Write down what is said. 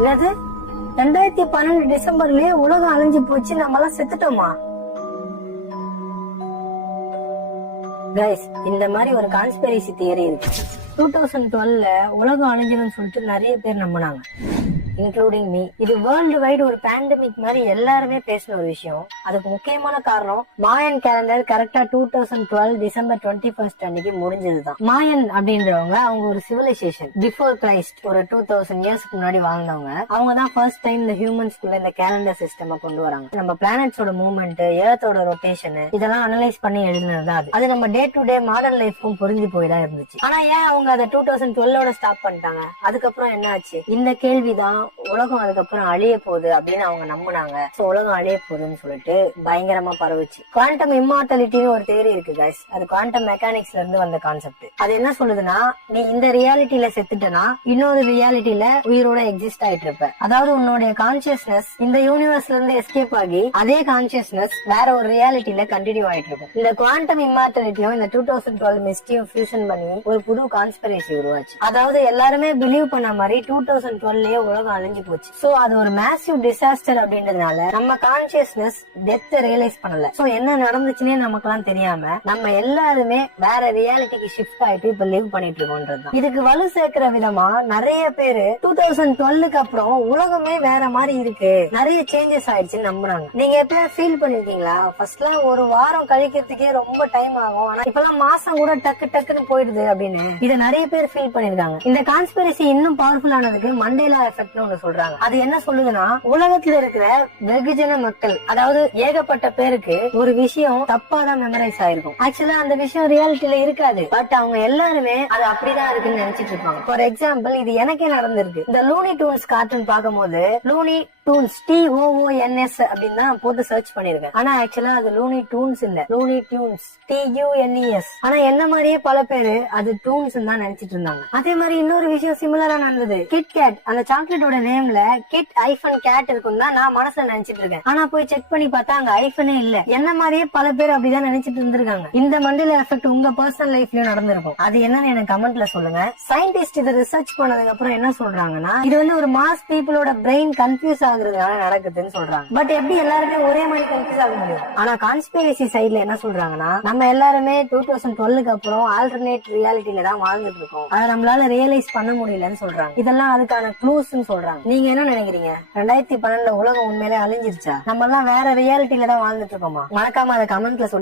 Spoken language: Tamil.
என்னது 2012 டிசம்பர்லயே உலகம் அழிஞ்சு போச்சு, நம்ம எல்லாம் செத்துட்டோமா? கைஸ், இந்த மாதிரி ஒரு கான்ஸ்பிரசி தியரி இருக்கு. 2012ல உலகம் அழிஞ்சிடும் சொல்லிட்டு நிறைய பேர் நம்பினாங்க, இன்க்ளூடிங் மீ. இது வேர்ல்டு வைடு ஒரு பேண்டமிக் மாதிரி எல்லாருமே பேசின ஒரு விஷயம். அதுக்கு முக்கியமான காரணம் மாயன் கேலண்டர் கரெக்டா 2012 டிசம்பர் 21 அன்னைக்கு முடிஞ்சதுதான். மாயன் அப்படின்றவங்க அவங்க ஒரு சிவிலைசேஷன் பிஃபோர் கிரைஸ்ட், ஒரு 2000 இயர்ஸ்க்கு முன்னாடி வாழ்ந்தவங்க. அவங்க தான் ஃபர்ஸ்ட் டைம் இந்த ஹியூமன்ஸ்குள்ள இந்த கேலண்டர் சிஸ்டம் கொண்டு வராங்க. நம்ம பிளானட்ஸோட மூவ்மெண்ட், எர்த்தோட ரொட்டேஷன் இதெல்லாம் அனலைஸ் பண்ணி எழுதினதுதான் அது நம்ம டே டு டே மாடர்ன் லைஃப்க்கும் புரிஞ்சு போய்தான் இருந்துச்சு. ஆனா ஏன் அவங்க அதை 2012ஓட ஸ்டாப் பண்ணிட்டாங்க? அதுக்கப்புறம் என்ன ஆச்சு? இந்த கேள்விதான் உலகம் அதுக்கப்புறம் அழிய போகுது அப்படின்னு அவங்க நம்பினாங்க. உலகம் அழிய போகுதுன்னு சொல்லிட்டு பயங்கரமா பரவுச்சு. குவாண்டம் இம்மார்டாலிட்டின்னு ஒரு தியரி இருக்கு கைஸ். அது குவாண்டம் மெக்கானிக்ஸ்ல இருந்து வந்த கான்செப்ட். அது என்ன சொல்லுதுன்னா, நீ இந்த ரியாலிட்டியில செத்துட்டனா இன்னொரு ரியாலிட்டியில உயிரோட எக்ஸிஸ்ட் ஆயிட்டு இருப்ப. அதாவது உன்னுடைய கான்சியஸ்னஸ் இந்த யூனிவர்ஸ்ல இருந்து எஸ்கேப் ஆகி அதே கான்சியஸ்னஸ் வேற ஒரு ரியாலிட்டியில கண்டினியூ ஆயிட்டு இருக்கும். இந்த குவாண்டம் இம்மார்டாலிட்டியும் இந்த 2012 மிஸ்டியும் ஃபியூஷன் பண்ணி ஒரு புது கான்ஸ்பிரசி உருவாச்சு. அதாவது எல்லாருமே பிலீவ் பண்ண மாதிரி 2012லயே உலகம் அழிஞ்சு போச்சு. சோ அது ஒரு மேசிவ் டிசாஸ்டர் அப்படின்றதுனால நம்ம கான்சியஸ்னஸ் டெத் ரியலைஸ் பண்ணல. சோ என்ன நடந்துச்சுன்னே நமக்கெல்லாம் தெரியாம நம்ம எல்லாருமே வேற ரியாலிட்டிக்கு ஷிஃப்ட் ஆயிட்டு இப்ப லிவ் பண்ணிட்டு இருக்கோம்ன்றது. இதுக்கு வலு சேர்க்கிற விதமா நிறைய பேரு 2012க்கு அப்புறம் உலகமே வேற மாதிரி இருக்கு, நிறைய சேஞ்சஸ் ஆயிடுச்சுன்னு நம்புறாங்க. நீங்க எப்பயும் ஃபீல் பண்ணிருக்கீங்களா? ஃபர்ஸ்ட்லாம் ஒரு வாரம் கழிக்கிறதுக்கே ரொம்ப டைம் ஆகும், ஆனா இப்பெல்லாம் மாசம் கூட டக்கு டக்குன்னு போயிடுது அப்படின்னு இதை நிறைய பேர் ஃபீல் பண்ணிருக்காங்க. இந்த கான்ஸ்பிரசி இன்னும் பவர்ஃபுல் ஆனதுக்கு மண்டேலா எஃபெக்ட் சொல்றாங்க. அது என்ன சொல்லுதுன்னா, உலகத்துல இருக்கிற வெகுஜன மக்கள், அதாவது ஏகப்பட்ட பேருக்கு ஒரு விஷயம் தப்பாதான் மெமரைஸ் ஆயிருக்கும். ஆக்சுவலா அந்த விஷயம் ரியாலிட்டியில இருக்காது, பட் அவங்க எல்லாருமே அது அப்படிதான் இருக்குன்னு நினைச்சிட்டு இருப்பாங்க. ஃபார் எக்ஸாம்பிள், இது எனக்கே நடந்திருக்கு. இந்த லூனி டூன்ஸ் கார்ட்டூன் பார்க்கும்போது லூனி டூன்ஸ் TOONS அப்படின்னு தான் போட்டு சர்ச் பண்ணிருக்கேன். ஆனா ஆக்சுவலா அது லூனி டூன்ஸ் இல்ல, லூனி டியூன்ஸ் TUNES. ஆனா என்ன மாதிரியே பல பேரு அது டூன்ஸ் தான் நினைச்சிட்டு இருந்தாங்க. அதே மாதிரி இன்னொரு விஷயம் சிமிலரா நடந்தது. கிட் கேட், அந்த சாக்லேட்டோட நேம்ல கிட் ஐஃபன் கேட் இருக்கும் தான் நான் மனசுல நினைச்சிட்டு இருக்கேன். ஆனா போய் செக் பண்ணி பார்த்தா அங்க ஐஃபனே இல்ல. என்ன மாதிரியே பல பேர் அப்படிதான் நினைச்சிட்டு இருந்திருக்காங்க. இந்த மண்டேலா எஃபெக்ட் உங்க பர்சனல் லைஃப்லயும் நடந்திருக்கும். அது என்னன்னு எனக்கு கமெண்ட்ல சொல்லுங்க. சயின்டிஸ்ட் இதை ரிசர்ச் பண்ணதுக்கு அப்புறம் என்ன சொல்றாங்கன்னா, இது வந்து ஒரு மாஸ் பீப்புளோட பிரெயின் கன்ஃபியூஸ் ஆகுறதுனால நடக்குதுன்னு சொல்றாங்க. பட் எப்படி எல்லாருமே ஒரே மாதிரி கன்ஃபியூஸ் ஆக முடியும்? ஆனா கான்ஸ்பிரசி சைட்ல என்ன சொல்றாங்கன்னா, நம்ம எல்லாருமே 2012க்கு அப்புறம் ஆல்டர்னேட் ரியாலிட்டியில தான் வாழ்ந்துட்டு இருக்கோம், அதை நம்மளால ரியலைஸ் பண்ண முடியலன்னு சொல்றாங்க. இதெல்லாம் அதுக்கான க்ளூஸ்ன்னு சொல்றாங்க. நீங்க என்ன நினைக்கிறீங்க? 2012 உலகம் உண்மையிலே அழிஞ்சிருச்சா? நம்ம எல்லாம் வேற ரியாலிட்டியில தான் வாழ்ந்துட்டு இருக்கோமா? மறக்காம அதை கமெண்ட்ல சொல்லுங்க.